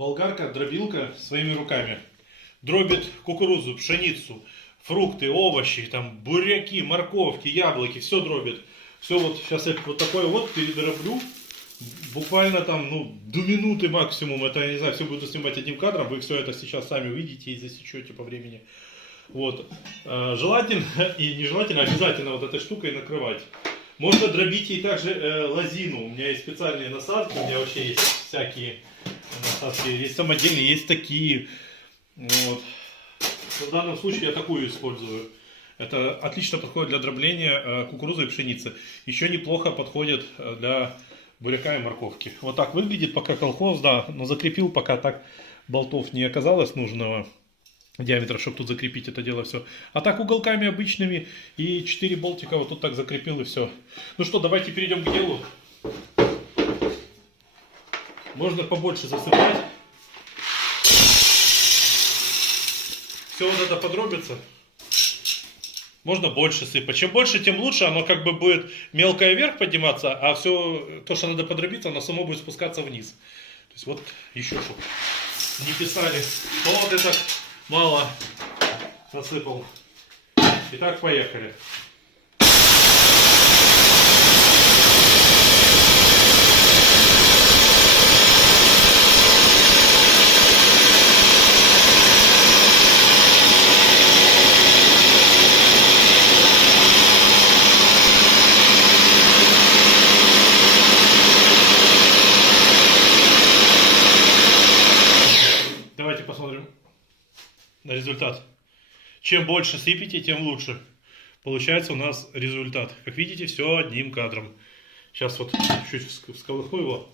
болгарка, дробилка своими руками. Дробит кукурузу, пшеницу, фрукты, овощи, там, буряки, морковки, яблоки, все дробит. Все вот, сейчас я вот такое вот передроблю. Буквально там, ну, до минуты максимум. Это, я не знаю, все буду снимать одним кадром. Вы все это сейчас сами увидите и засечете по времени. Вот. Желательно и нежелательно, обязательно вот этой штукой накрывать. Можно дробить и также лозину. У меня есть специальные насадки. У меня вообще есть всякие насадки. Есть самодельные, есть такие. Вот. В данном случае я такую использую. Это отлично подходит для дробления кукурузы и пшеницы. Еще неплохо подходит для буряка и морковки. Вот так выглядит пока колхоз, да, но закрепил пока так, болтов не оказалось нужного диаметра, чтобы тут закрепить это дело все. А так уголками обычными и 4 болтика вот тут так закрепил и все. Ну что, давайте перейдем к делу. Можно побольше засыпать. Все вот это подробится. Можно больше сыпать. Чем больше, тем лучше. Оно как бы будет мелкое вверх подниматься, а все то, что надо подробиться, оно само будет спускаться вниз. То есть вот еще чтобы не писали, ну вот это мало насыпал. Итак, поехали. Давайте посмотрим на результат. Чем больше сыпите, тем лучше. Получается у нас результат. Как видите, все одним кадром. Сейчас вот чуть всколыхну его.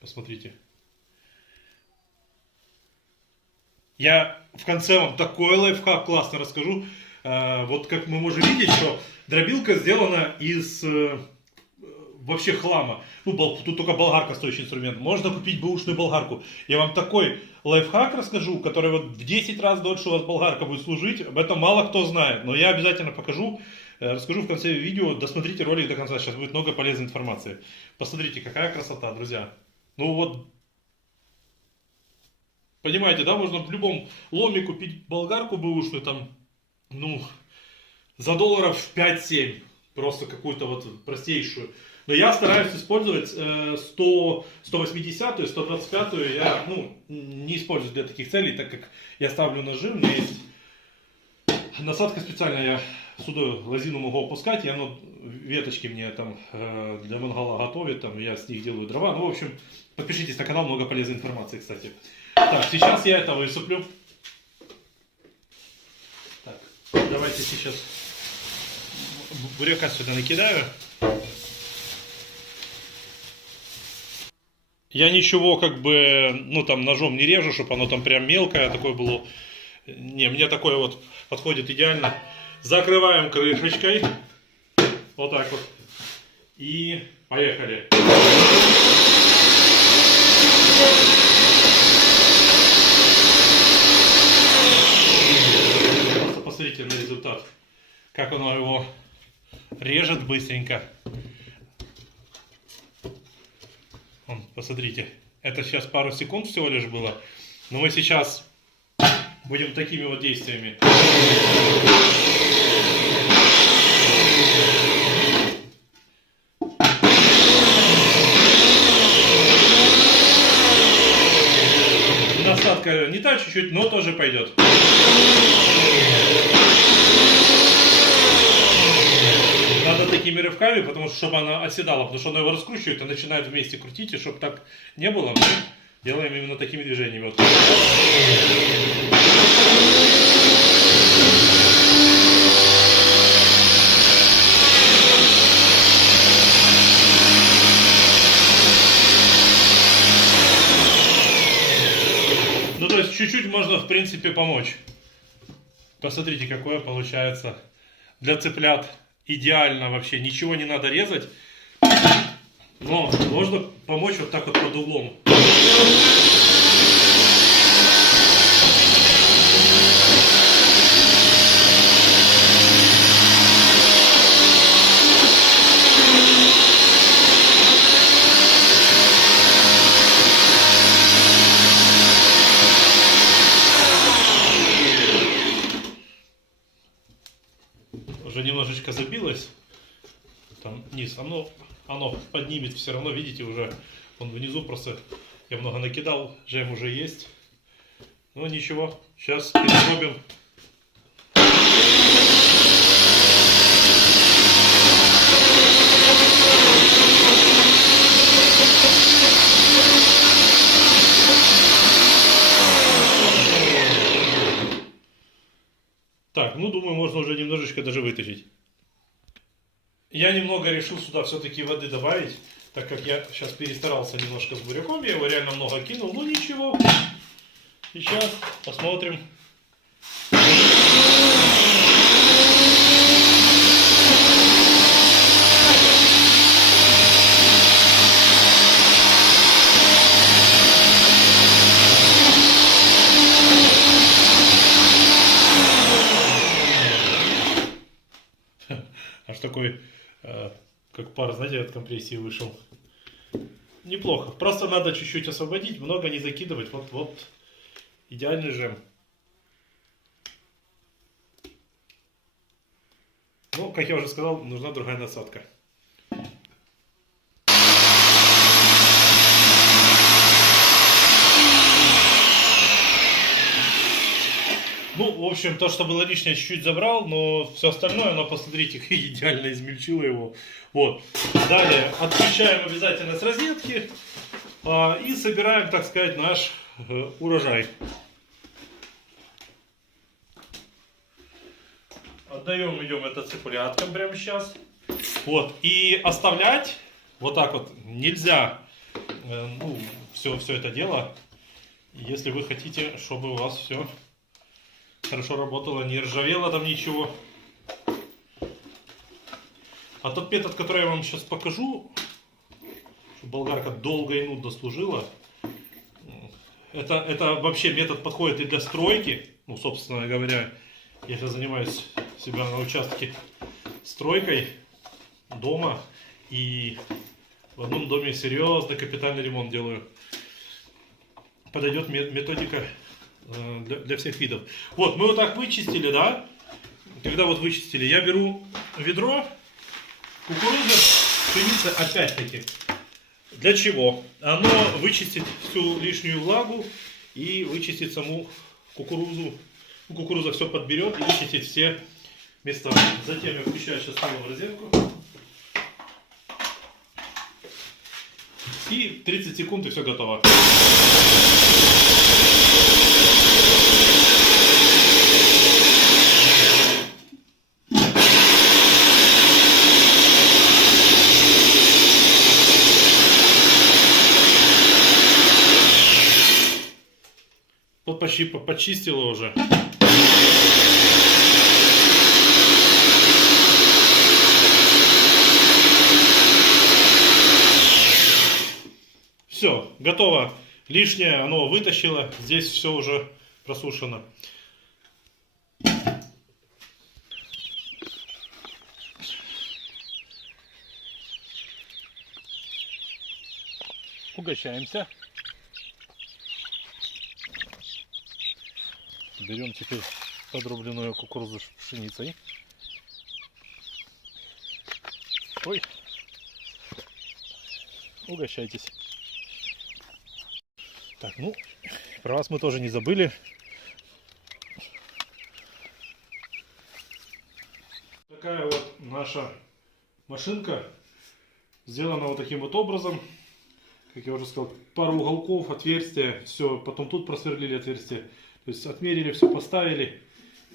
Посмотрите. Я в конце вам такой лайфхак классно расскажу. Вот как мы можем видеть, что дробилка сделана из вообще хлама. Ну, тут только болгарка стоящий инструмент. Можно купить бэушную болгарку. Я вам такой лайфхак расскажу, который вот в 10 раз дольше у вас болгарка будет служить. Об этом мало кто знает. Но я обязательно покажу, расскажу в конце видео. Досмотрите ролик до конца. Сейчас будет много полезной информации. Посмотрите, какая красота, друзья. Ну вот, понимаете, да, можно в любом ломе купить болгарку бэушную, там, ну, за долларов 5-7. Просто какую-то вот простейшую. Но я стараюсь использовать 180-ю, 125-ю. Я не использую для таких целей, так как я ставлю ножи. У меня есть насадка специальная. Я сюда лозину могу опускать. И оно, веточки мне там для мангала готовит. Там, я с них делаю дрова. Ну, в общем, подпишитесь на канал. Много полезной информации, кстати. Так, сейчас я это высыплю. Так, давайте сейчас буряка сюда накидаю. Я ничего как бы, ну там ножом не режу, чтобы оно там прям мелкое такое было. Не, мне такое вот подходит идеально. Закрываем крышечкой. Вот так вот. И поехали. Просто посмотрите на результат. Как оно его режет быстренько. Посмотрите, это сейчас пару секунд всего лишь было, но мы сейчас будем такими вот действиями. Насадка не та чуть-чуть, но тоже пойдет. Надо такими рывками, потому что чтобы она оседала, потому что она его раскручивает и начинает вместе крутить, и чтобы так не было, мы делаем именно такими движениями. Вот. Ну, то есть чуть-чуть можно, в принципе, помочь. Посмотрите, какое получается для цыплят. Идеально вообще, ничего не надо резать, но можно помочь вот так вот под углом. немножечко забилось. Там низ. Оно поднимет все равно, видите, уже он внизу просто я много накидал, жем уже есть. Но ничего, сейчас переробим. Так, ну думаю, можно уже немножечко даже вытащить. Я немного решил сюда все-таки воды добавить, так как я сейчас перестарался немножко с буряком, я его реально много кинул, ну ничего. Сейчас посмотрим. Аж такой, как пар, знаете, от компрессии вышел. Неплохо. Просто надо чуть-чуть освободить, много не закидывать. Вот идеальный жем. Ну, как я уже сказал, нужна другая насадка. Ну, в общем, то, что было лишнее, чуть-чуть забрал, но все остальное, оно, посмотрите, идеально измельчило его. Вот. Далее отключаем обязательно с розетки и собираем, так сказать, наш урожай. Отдаем, идем это цыпляткам прямо сейчас. Вот. И оставлять вот так вот нельзя, ну, все это дело, если вы хотите, чтобы у вас все хорошо работало, не ржавело там ничего. А тот метод, который я вам сейчас покажу, чтобы болгарка долго и нудно служила, это вообще метод подходит и для стройки. Ну, собственно говоря, я сейчас занимаюсь себя на участке стройкой дома. И в одном доме серьезно капитальный ремонт делаю. Подойдет методика для всех видов. Вот, мы вот так вычистили, да? Когда вот вычистили, я беру ведро кукурузы, пшеницы, опять-таки. Для чего? Оно вычистит всю лишнюю влагу и вычистит саму кукурузу. Кукуруза все подберет и вычистит все места. Затем я включаю сейчас снова в розетку. И 30 секунд и все готово. Вот почти почистила уже. Все, готово. Лишнее оно вытащило. Здесь все уже просушено. Угощаемся. Берем теперь подробленную кукурузу с пшеницей. Ой. Угощайтесь. Так, ну, про вас мы тоже не забыли. Такая вот наша машинка. Сделана вот таким вот образом. Как я уже сказал, пару уголков, отверстия. Все, потом тут просверлили отверстие. То есть отмерили, все поставили.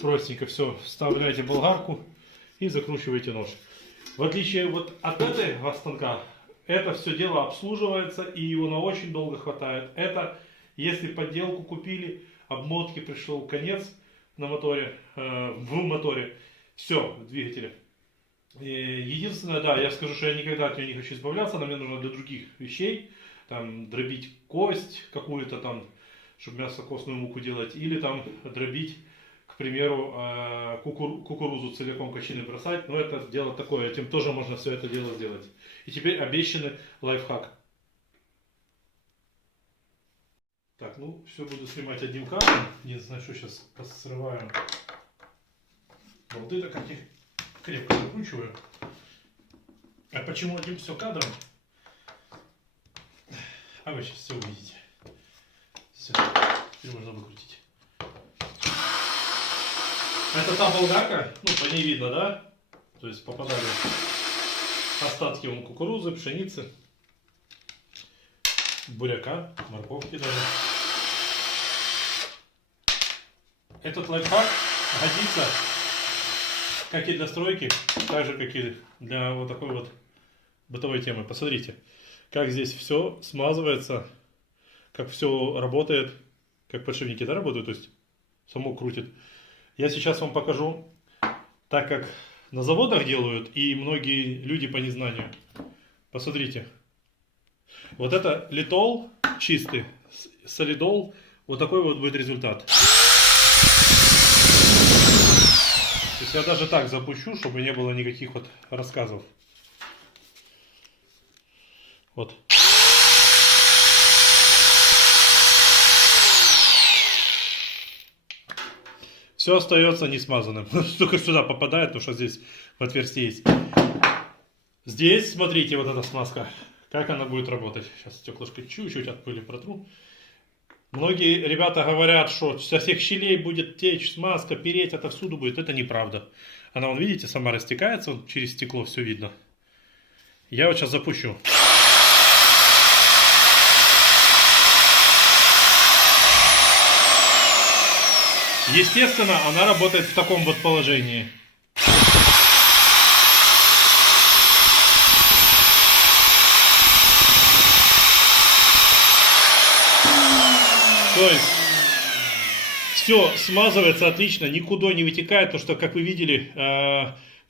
Простенько все. Вставляете болгарку и закручиваете нож. В отличие вот от этого станка, это все дело обслуживается и его на очень долго хватает. Это если подделку купили, обмотки пришел конец на моторе, в моторе, все, в двигателе. Единственное, да, я скажу, что я никогда от нее не хочу избавляться, она мне нужна для других вещей. Там дробить кость какую-то там, чтобы мясо костную муку делать, или там дробить, к примеру, кукурузу целиком кочаны бросать. Но это дело такое, этим тоже можно все это дело сделать. И теперь обещанный лайфхак. Так, ну все буду снимать одним кадром. Единственное, что сейчас посрываю. Болты-то крепко закручиваю. А почему одним все кадром? А вы сейчас все увидите. Все, теперь можно выкрутить. Это та болгарка, ну по ней видно, да? То есть попадали остатки вон кукурузы, пшеницы, буряка, морковки даже. Этот лайфхак годится как и для стройки, так же как и для вот такой вот бытовой темы. Посмотрите, как здесь все смазывается, как все работает, как подшипники, да, работают, то есть само крутит. Я сейчас вам покажу, так как на заводах делают и многие люди по незнанию. Посмотрите, вот это литол чистый, солидол, вот такой вот будет результат. То есть я даже так запущу, чтобы не было никаких вот рассказов. Вот. Все остается не смазанным. Только сюда попадает, потому что здесь в отверстие есть. Здесь, смотрите, вот эта смазка. Как она будет работать. Сейчас стеклышко чуть-чуть от пыли протру. Многие ребята говорят, что со всех щелей будет течь смазка, переть, отовсюду будет. Это неправда. Она, вон, видите, сама растекается, вот через стекло все видно. Я вот сейчас запущу. Естественно, она работает в таком вот положении. То есть все смазывается отлично, никуда не вытекает, потому что, как вы видели,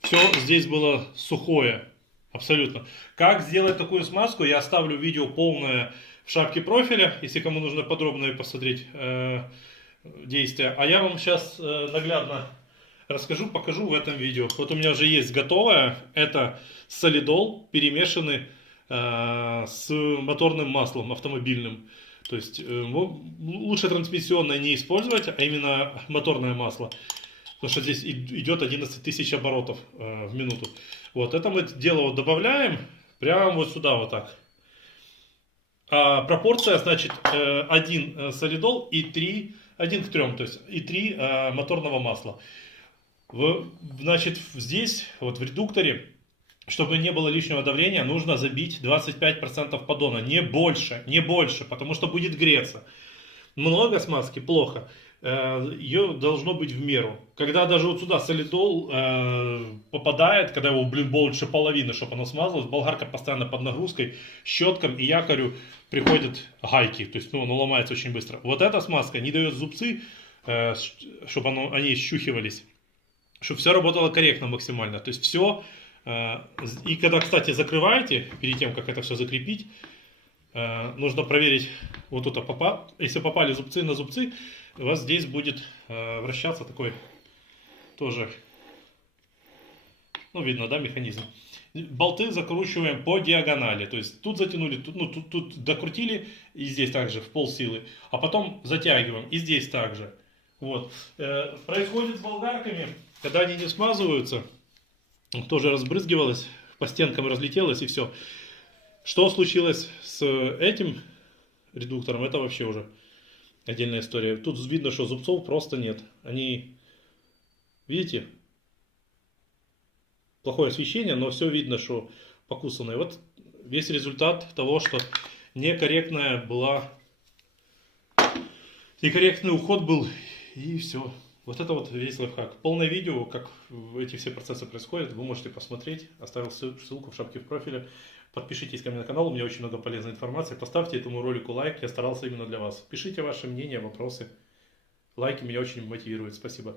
все здесь было сухое. Абсолютно. Как сделать такую смазку, я оставлю видео полное в шапке профиля, если кому нужно подробно посмотреть действия. А я вам сейчас наглядно расскажу, покажу в этом видео. Вот у меня уже есть готовое. Это солидол, перемешанный с моторным маслом автомобильным. То есть лучше трансмиссионное не использовать, а именно моторное масло. Потому что здесь идет 11 тысяч оборотов в минуту. Вот это мы дело вот добавляем прямо вот сюда вот так. А пропорция, значит, 1 солидол и 3, 1 к 3, то есть и 3 моторного масла. Значит, здесь, вот в редукторе, чтобы не было лишнего давления, нужно забить 25% поддона, не больше, потому что будет греться. Много смазки плохо, ее должно быть в меру. Когда даже вот сюда солидол попадает, когда его, больше половины, чтобы оно смазалось, болгарка постоянно под нагрузкой, щеткам и якорю приходят гайки, то есть оно ломается очень быстро. Вот эта смазка не дает зубцы, чтобы они щухивались, чтобы все работало корректно максимально. То есть все. И когда, кстати, закрываете, перед тем, как это все закрепить, нужно проверить вот тут, если попали зубцы на зубцы, у вас здесь будет вращаться такой тоже, ну видно, да, механизм. Болты закручиваем по диагонали, то есть тут затянули, тут докрутили, и здесь также в полсилы, а потом затягиваем, и здесь также. Вот. Происходит с болгарками, когда они не смазываются, тоже разбрызгивалось, по стенкам разлетелось и все. Что случилось с этим редуктором, это вообще уже отдельная история. Тут видно, что зубцов просто нет. Они, видите, плохое освещение, но все видно, что покусанное. Вот весь результат того, что некорректный уход был, и все. Вот это вот весь лайфхак. Полное видео, как эти все процессы происходят, вы можете посмотреть. Оставил ссылку в шапке в профиле. Подпишитесь ко мне на канал, у меня очень много полезной информации. Поставьте этому ролику лайк, я старался именно для вас. Пишите ваши мнения, вопросы. Лайки меня очень мотивируют. Спасибо.